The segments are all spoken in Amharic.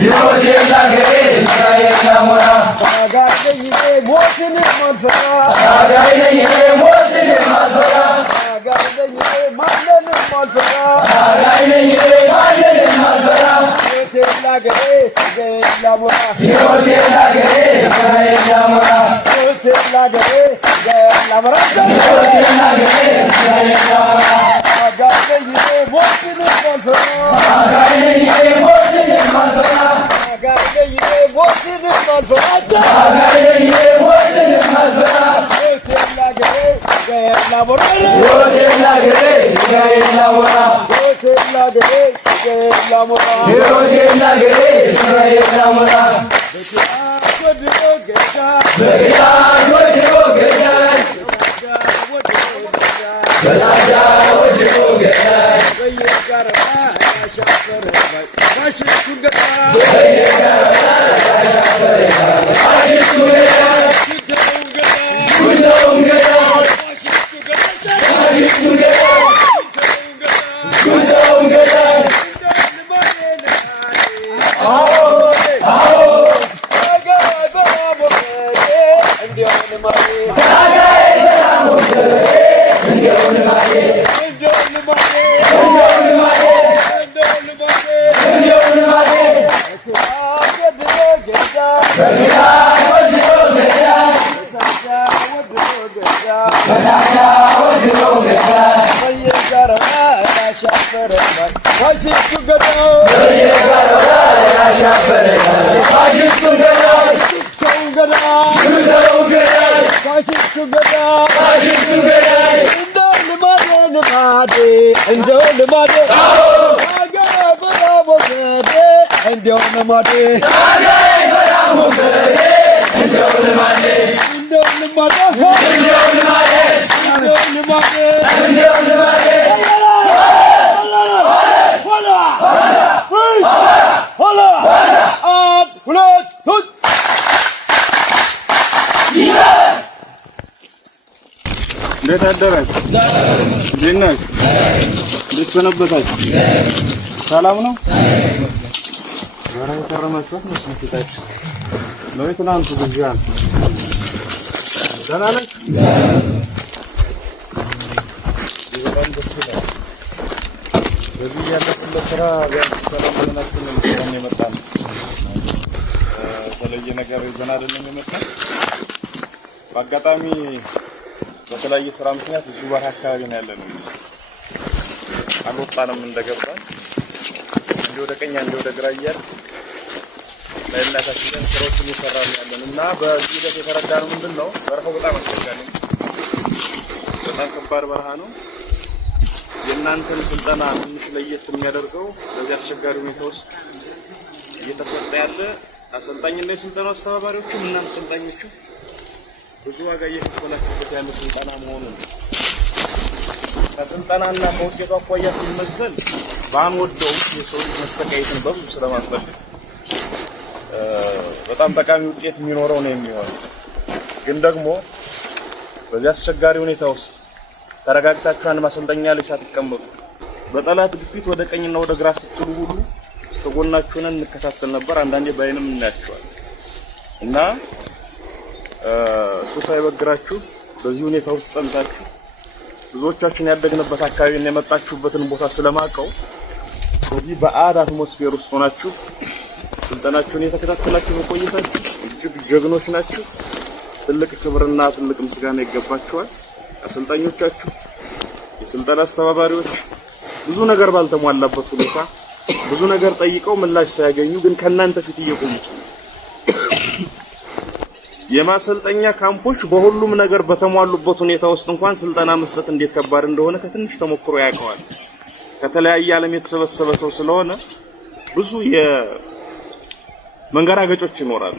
Yodela Gare, Sayana Mora, Agade Motin Montara, Agade Motin Montara, Agade Mandan Montara, Agade Mandan Montara, Yodela Gare, Sayana Mora, Yodela Gare, Sayana Mora, Yodela Gare, Sayana Mora, Yodela Gare, Sayana Mora, Agade Motin Montara, Agade Motin Montara, Agade Motin Montara, Agade Motin Montara, Yodela Gare, Sayana Mora, Yodela Gare, Sayana Mora, Yodela Gare, Sayana Mora, Yodela Gare, Sayana Mora, Begita Godiyo Gedai, Besaja Godiyo Gedai, እንዴት አደራችሁ? እንዴት ናችሁ? እንዴት ሰነበታችሁ? ሰላም ነው? ዛሬ ተረማችሁ መስጊታችሁ ነው ትናንት ጉጃን ደህና ነህ? ይዘራን ደስታ በዚህ ያለፈው ስራ ሰላም ብለናችሁ ነው የመጣን። የተለየ ነገር ይዘን አይደለም የመጣን። በአጋጣሚ በተለያየ ስራ ምክንያት እዚህ ባህ አካባቢ ነው ያለነው። አልወጣንም እንደገባን እንደ ወደ ቀኝ እንደ ወደ ግራ እያል ለእናታችን ስራዎችን እየሰራን ያለን እና በዚህ ሂደት የተረዳነው ምንድነው በረሃው በጣም አስቸጋሪ ነው። በጣም ከባድ በረሃ ነው። የእናንተን ስልጠና ትንሽ ለየት የሚያደርገው በዚህ አስቸጋሪ ሁኔታ ውስጥ እየተሰጠ ያለ አሰልጣኝና የስልጠናው አስተባባሪዎችም እና አሰልጣኞቹ ብዙ ዋጋ እየከፈላችሁበት ያለ ስልጠና መሆኑ ነው። ከስልጠናና ከውጤቱ አኳያ ሲመዘን ባንወደው የሰው ልጅ መሰቃየትን በብዙ ስለማንፈልግ በጣም ጠቃሚ ውጤት የሚኖረው ነው የሚሆነው። ግን ደግሞ በዚህ አስቸጋሪ ሁኔታ ውስጥ ተረጋግታችሁ አንድ ማሰልጠኛ ላይ ሳትቀመጡ በጠላት ግፊት ወደ ቀኝና ወደ ግራ ስትሉ ሁሉ ከጎናችሁ ነን እንከታተል ነበር። አንዳንዴ ባይንም እናያችኋለን እና እሱ ሳይበግራችሁ በዚህ ሁኔታ ውስጥ ጸንታችሁ ብዙዎቻችን ያደግንበት አካባቢ እና የመጣችሁበትን ቦታ ስለማቀው በዚህ በአድ አትሞስፌር ውስጥ ሆናችሁ ስልጠናችሁን የተከታተላችሁ በቆይታችሁ እጅግ ጀግኖች ናችሁ። ትልቅ ክብርና ትልቅ ምስጋና ይገባችኋል። አሰልጣኞቻችሁ፣ የስልጠና አስተባባሪዎች ብዙ ነገር ባልተሟላበት ሁኔታ ብዙ ነገር ጠይቀው ምላሽ ሳያገኙ ግን ከናንተ ፊት እየቆሙ የማሰልጠኛ ካምፖች በሁሉም ነገር በተሟሉበት ሁኔታ ውስጥ እንኳን ስልጠና መስጠት እንዴት ከባድ እንደሆነ ከትንሽ ተሞክሮ ያውቀዋል። ከተለያየ ዓለም የተሰበሰበ ሰው ስለሆነ ብዙ የመንገራገጮች ይኖራሉ።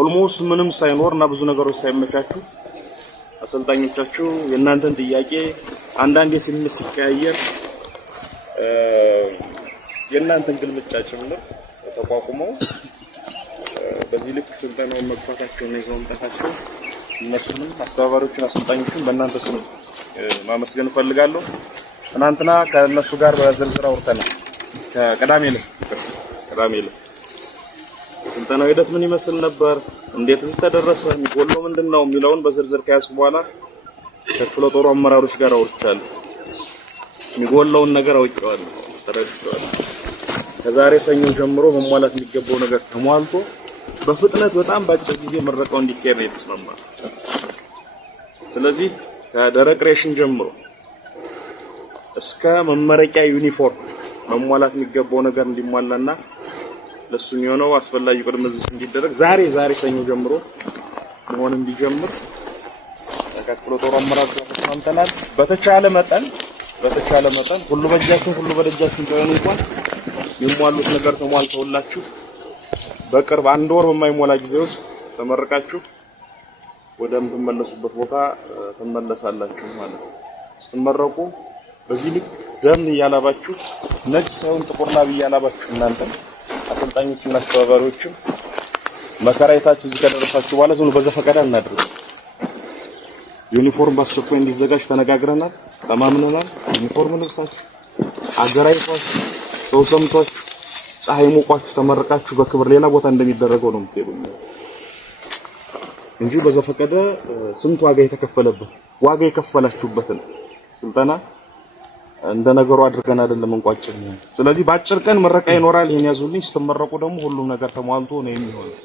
ኦልሞስት ምንም ሳይኖርና ብዙ ነገሮች ሳይመቻቹ አሰልጣኞቻችሁ የእናንተን ጥያቄ አንዳንዴ ስሜት ሲቀያየር የእናንተን ግልምጫ ጭምር ተቋቁመው በዚህ ልክ ስልጠናውን መግፋታቸውና ይዘው መምጣታቸው እነሱንም አስተባባሪዎችን አሰልጣኞችን በእናንተ ስም ማመስገን ፈልጋለሁ። ትናንትና ከነሱ ጋር በዝርዝር አውርተናል። ከቅዳሜ ዕለት ስልጠናው ሂደት ምን ይመስል ነበር፣ እንዴት እዚህ ተደረሰ፣ የሚጎለው ምንድነው የሚለውን በዝርዝር ከያዝኩ በኋላ ከክፍለ ጦሩ አመራሮች ጋር አውርቻለሁ። የሚጎለውን ነገር አውቄዋለሁ፣ ተረድቼዋለሁ። ከዛሬ ሰኞ ጀምሮ መሟላት የሚገባው ነገር ተሟልቶ በፍጥነት በጣም ባጭር ጊዜ ምረቃው እንዲካሄድ ነው የተስማማው። ስለዚህ ከደረቅ ሬሽን ጀምሮ እስከ መመረቂያ ዩኒፎርም መሟላት የሚገባው ነገር እንዲሟላና ለሱ የሚሆነው አስፈላጊ ቅድመ ዝግጅት እንዲደረግ ዛሬ ሰኞ ጀምሮ መሆን እንዲጀምር ከክፍለ ጦሩ አመራር ጋር ተስማምተናል። በተቻለ መጠን ሁሉ በእጃችን ሁሉ በደጃችን ባይሆን እንኳን የሚሟሉት ነገር ተሟልተውላችሁ በቅርብ አንድ ወር በማይሞላ ጊዜ ውስጥ ተመርቃችሁ ወደምትመለሱበት ቦታ ትመለሳላችሁ ማለት ነው። ስትመረቁ በዚህ ልክ ደም እያላባችሁ ነጭ ሳይሆን ጥቁር ላብ እያላባችሁ እናንተ አሰልጣኞችና አስተባባሪዎችም መከራየታችሁ እዚህ ከደረሳችሁ በኋላ ዝም በዘፈቀደ እናድርግ። ዩኒፎርም በአስቸኳይ እንዲዘጋጅ ተነጋግረናል፣ ተማምነናል። ዩኒፎርም ልብሳችሁ አገራይቷችሁ ሰው ሰምቷችሁ ፀሐይ ሞቋችሁ ተመረቃችሁ በክብር ሌላ ቦታ እንደሚደረገው ነው የምትሄዱት እንጂ በዘፈቀደ ስንት ዋጋ የተከፈለበት ዋጋ የከፈላችሁበትን ስልጠና እንደ ነገሩ አድርገን አይደለም እንቋጭን። ስለዚህ በአጭር ቀን ምረቃ ይኖራል። ይሄን ያዙልኝ። ስትመረቁ ደግሞ ሁሉም ነገር ተሟልቶ ነው የሚሆነው።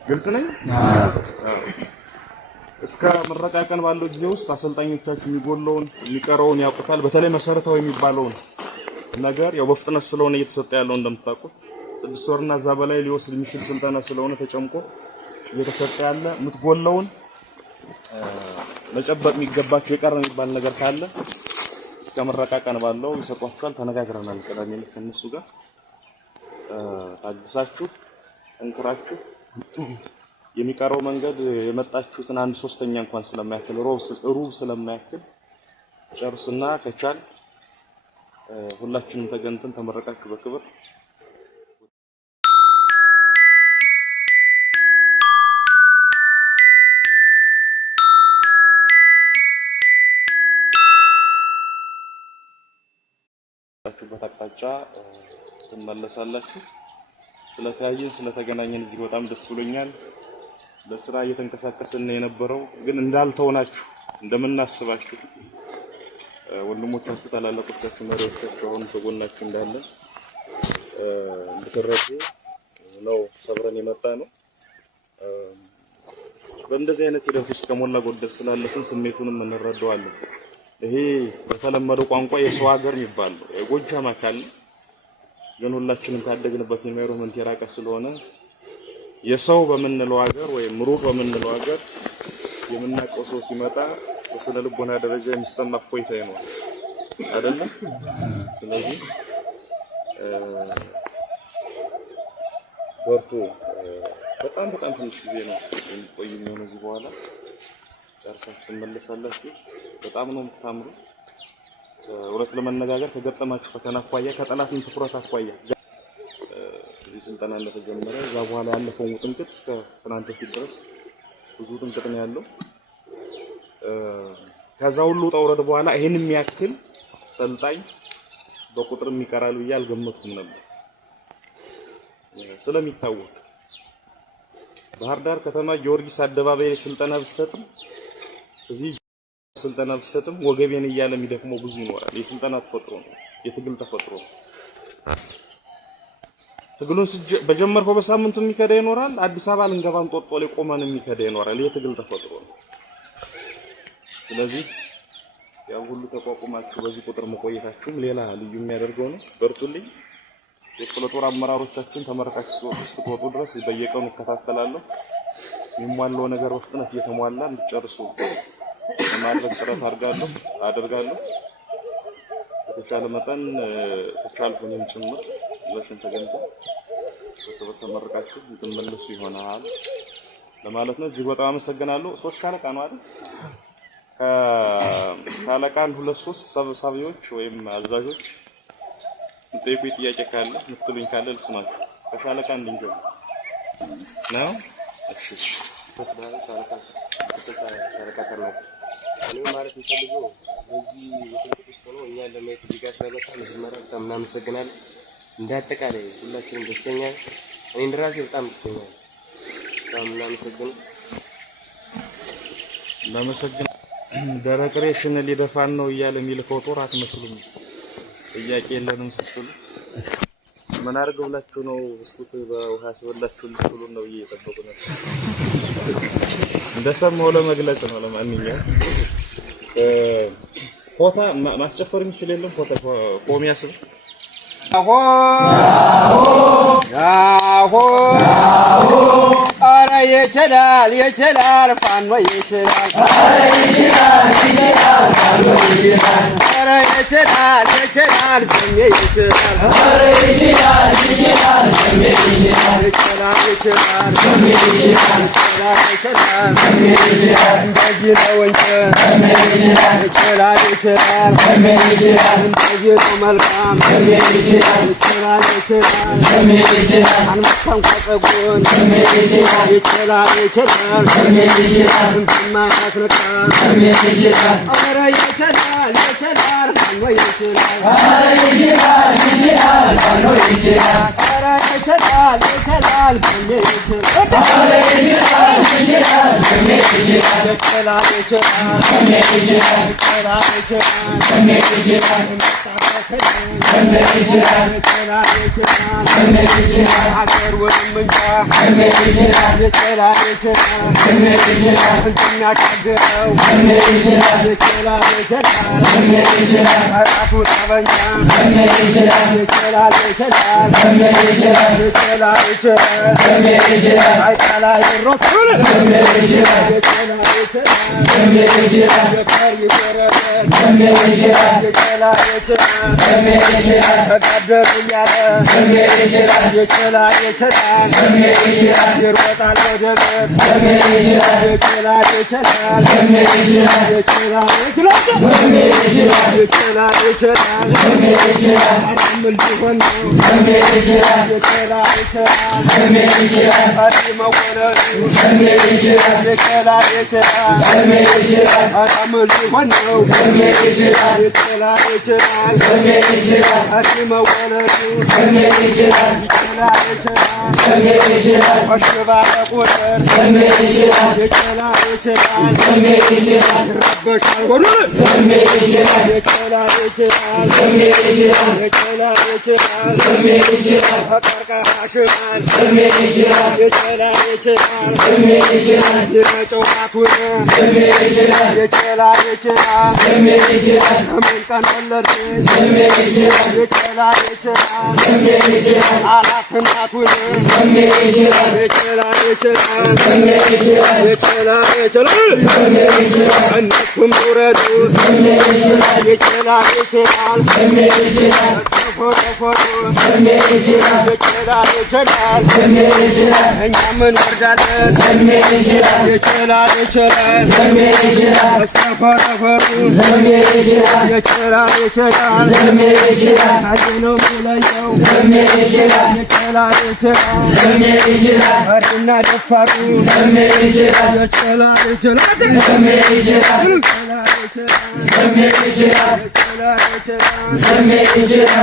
ግልጽ ነኝ? እስከ ምረቃ ቀን ባለው ጊዜ ውስጥ አሰልጣኞቻችሁ የሚጎለውን የሚቀረውን ያውቁታል። በተለይ መሰረታዊ የሚባለውን ነገር ያው በፍጥነት ስለሆነ እየተሰጠ ያለው እንደምታውቁት 6 ወርና እዛ በላይ ሊወስድ የሚችል ስልጠና ስለሆነ ተጨምቆ እየተሰጠ ያለ የምትጎለውን መጨበጥ የሚገባችሁ የቀረ የሚባል ነገር ካለ እስከ ምረቃ ቀን ባለው ይሰጧችኋል። ተነጋግረናል። ቀዳሚ ከነሱ ጋር ታግሳችሁ እንክራችሁ የሚቀረው መንገድ የመጣችሁትን 1/3 እንኳን ስለማያክል ሩብ ስለማያክል ጨርስና ከቻል ሁላችንም ተገንተን ተመረቃችሁ በክብር ታችሁበት አቅጣጫ ትመለሳላችሁ። ስለተያየን ስለተገናኘን እጅግ በጣም ደስ ብሎኛል። ለስራ እየተንቀሳቀስን የነበረው ግን እንዳልተውናችሁ እንደምናስባችሁ ወንድሞቻችሁ ታላላቆቻችሁ መሪዎቻችሁ አሁን ተጎናችሁ እንዳለ እንድትረዱ ነው ሰብረን የመጣ ነው። በእንደዚህ አይነት ሂደት ውስጥ ከሞላ ጎደል ስላለፍን ስሜቱንም እንረዳዋለን። ይሄ በተለመደው ቋንቋ የሰው ሀገር የሚባል ነው። የጎጃም አካል ግን ሁላችንም ካደግንበት የማይሮመንት የራቀ ስለሆነ የሰው በምንለው ሀገር ወይም ሩቅ በምንለው ሀገር የምናውቀው ሰው ሲመጣ በስነ ልቦና ደረጃ የሚሰማ እፎይታ ይኖራል አይደለም። ስለዚህ በርቱ። በጣም ትንሽ ጊዜ ነው የሚቆይ የሚሆነው። እዚህ በኋላ ጨርሳችሁ ትመለሳላችሁ። በጣም ነው የምታምሩ። እውነት ለመነጋገር ከገጠማችሁ ፈተና አኳያ ከጠላትም ትኩረት አኳያ እዚህ ስልጠና እንደተጀመረ እዛ በኋላ ያለፈው ጥንቅጥ እስከ ትናንት ፊት ድረስ ብዙ ጥንቅጥ ነው ያለው። ከዛ ሁሉ ጠውረድ በኋላ ይሄን የሚያክል ሰልጣኝ በቁጥርም ይቀራል ብዬ አልገመትኩም ነበር። ስለሚታወቅ ባህር ዳር ከተማ ጊዮርጊስ አደባባይ ስልጠና ብሰጥም እዚህ ስልጠና ብሰጥም ወገቤን እያለ የሚደክመው ብዙ ይኖራል። የስልጠና ተፈጥሮ ነው፣ የትግል ተፈጥሮ ነው። ትግሉን በጀመርከው በሳምንቱ የሚከዳ ይኖራል። አዲስ አበባ ልንገባም ጦጦ ላይ ቆመን የሚከዳ ይኖራል። የትግል ተፈጥሮ ነው። ስለዚህ ያው ሁሉ ተቋቁማችሁ በዚህ ቁጥር መቆየታችሁም ሌላ ልዩ የሚያደርገው ነው። በርቱልኝ። የክፍለ ጦር አመራሮቻችን ተመረቃችሁ ስትወጡ ድረስ በየቀኑ እከታተላለሁ። የሚሟላው ነገር በፍጥነት እየተሟላ እንድጨርሱ ለማድረግ ጥረት አደርጋለሁ። በተቻለ መጠን ተቻልኩኝም ጭምር ለሽን ተገንቶ በክብር ተመረቃችሁ እንድትመለሱ ይሆናል ለማለት ነው። እጅግ በጣም አመሰግናለሁ። 3 ሻለቃ ነው አይደል? ከሻለቃን 2-3 ሰብሳቢዎች ወይም አዛዦች የምትጠይቁኝ ጥያቄ ካለ የምትሉኝ ካለ ልስማችሁ። ከሻለቃ እንድንጀምር ነው። እሺ እኔ ማለት የምፈልገው በዚህ የትምህርት ውስጥ ነው እኛ ለማየት እዚህ ጋር ስለመጣ መጀመሪያ በጣም እናመሰግናለን። እንደ አጠቃላይ ሁላችንም ደስተኛ እኔ እንደራሴ በጣም ደስተኛ ነኝ። በጣም እናመሰግናለን። ደረቅ ሬሽን ሊደፋን ነው እያለ የሚልከው ጦር አትመስሉም። ጥያቄ የለንም ስትሉ ምን አድርገው ብላችሁ ነው ብስኩት በውሃ ያስበላችሁ ልትሉ ነው እየጠበቁ ነው። እንደሰማው ለመግለጽ ነው። ለማንኛውም ፎታ ማስጨፈር የሚችል የለም። ፎታ ቆሚያስ አሆ አሆ አረ ይችላል ፋኖ ይችላል። አረ ይችላል ፋኖ ይችላል። አረ ይችላል ሰሜ ይችላል። አረ ይችላል ሰሜ ይችላል። ይችላል ሰሜ ይችላል። ይችላል ሰሜ ይችላል። እንደዚህ ነው እንጂ ሰሜ ይችላል። ይችላል ሰሜ ይችላል። እንደዚህ ነው መልካም ሰሜ ይችላል። ይችላል ሰሜ ይችላል። አንበሳም ከፀጉን ሰሜ ይችላል። ይችላል ሰሜ ይችላል። እንደማያስነቃ ሰሜ ይችላል። አረ ይችላል ፋኖ ይችላል። አረ ይችላል ፋኖ ይችላል። አረ ይችላል ሰሜ ይችላል። አረ ይችላል ሰሜ ይችላል። ይችላል ሰሜ ይችላል። ይችላል ሰሜ ይችላል። ሰሜ ይችላል። ሰሜ ይችላል። አገር ወድም እንጃ ሰሜ ይችላል። ይችላል ሰሜ ይችላል። እንደሚያሻግረው ሰሜ ይችላል። ይችላል ሰሜ ይችላል። ራሱ ጠበኛ ሰሜ ይችላል። ይችላል ሰሜ ይችላል። ይችላል ሰሜ ይችላል። አይጣላ ይሮቱን ሰሜ ይችላል። ይችላል ሰሜ ይችላል። የከር ይደረበ ሰሜ ይችላል። ይችላል ሰሜ ይችላል። ተጋደር እያለ ሰሜ ይችላል። ይችላል ሰሜ ይችላል። ይሮጣል ወደበት ሰሜ ይችላል። ይችላል ሰሜ ይችላል። ይችላል ሰሜ ይችላል። ይችላል ሰሜ ይችላል። ምን ሊሆን ነው ሰሜ ይችላል። ይችላል ሰሜ ይችላል። አዲመወለዱ ሰሜ ይችላል። ይችላል ሰሜ ይችላል። ምን ሊሆን ነው ሰሜ ይችላል። ይችላል ሰሜ ይችላል። አዲመወለዱ ሰሜ ይችላል። ይችላል ሰሜ ይችላል። አሽባለ ቁጥር ሰሜ ይችላል። ይችላል ሰሜ ይችላል። ይረበሻል ወደ ሰሜ ይችላል። ይችላል ሰሜ ይችላል። ይችላል ሰሜ ይችላል። አቀርቀር አሽባል ሰሜ ይችላል። ይችላል ሰሜ ይችላል። ይረጨዋቱን ሰሜ ይችላል። ይችላል ሰሜ ይችላል። ምን ቀን ወለድሽ ሰሜ ይችላል። ይችላል ሰሜ ይችላል። አራት እናቱን ሰሜ ይችላል። ይችላል ሰሜ ይችላል። ይችላል ሰሜ ይችላል። እነሱም ውረዱ ሰሜ ይችላል። ይችላል ሰሜ ይችላል። ተፎተፎቱ ሰሜ ይችላል። ይችላል ሰሜ ይችላል። እኛም እንወርዳለን ሰሜ ይችላል። ይችላል ሰሜ ይችላል። ተፎተፎቱ ሰሜ ይችላል። ይችላል ሰሜ ይችላል። አየነው የሚለየው ሰሜ ይችላል። ይችላል ሰሜ ይችላል። አርድና ደፋሩ ሰሜ ይችላል። ይችላል ሰሜ ይችላል። ሰሜ ይችላል። ሰሜ ይችላል።